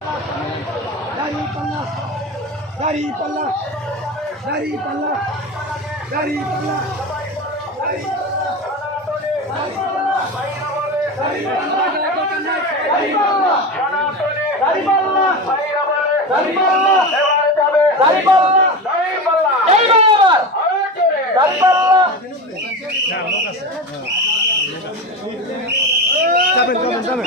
দাড়ি পাল্লা দাড়ি পাল্লা দাড়ি পাল্লা দাড়ি পাল্লা দাড়ি যাবেন। যাবেন যাবেন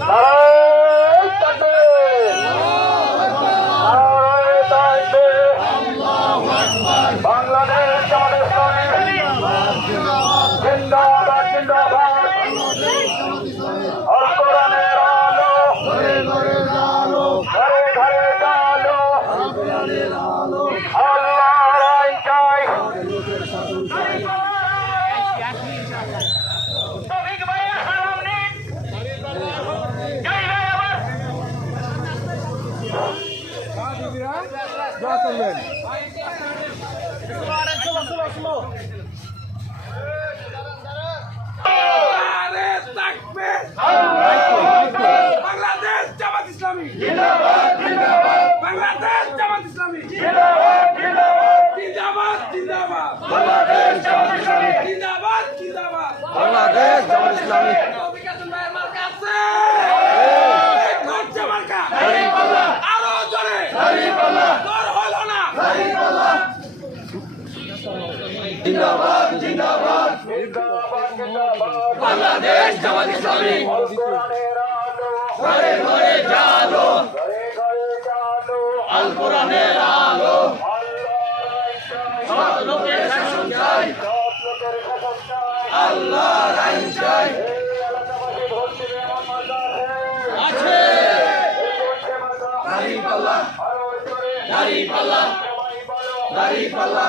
দাঁড়াও। দোয়া করবেন বাংলাদেশ জামাত ইসলামী বাংলাদেশ জামাত ইসলামী জিন্দাবাদ জিন্দাবাদ জিন্দাবাদ জিন্দাবাদ বাংলাদেশ জামাত ইসলামী তৌফিক হাসান ভাইয়ের মার্কা আছে কোনটা মার্কা আরও জোরে তোর হলো না বাংলাদেশ জামাত ইসলামী। ঘরে ঘরে জালো। আল কোরআনের আলো। সব লোকের শাসন চাই। আল্লাহর আইন চাই। আছে। দাড়ি পাল্লা। দাড়ি পাল্লা। দাড়ি পাল্লা।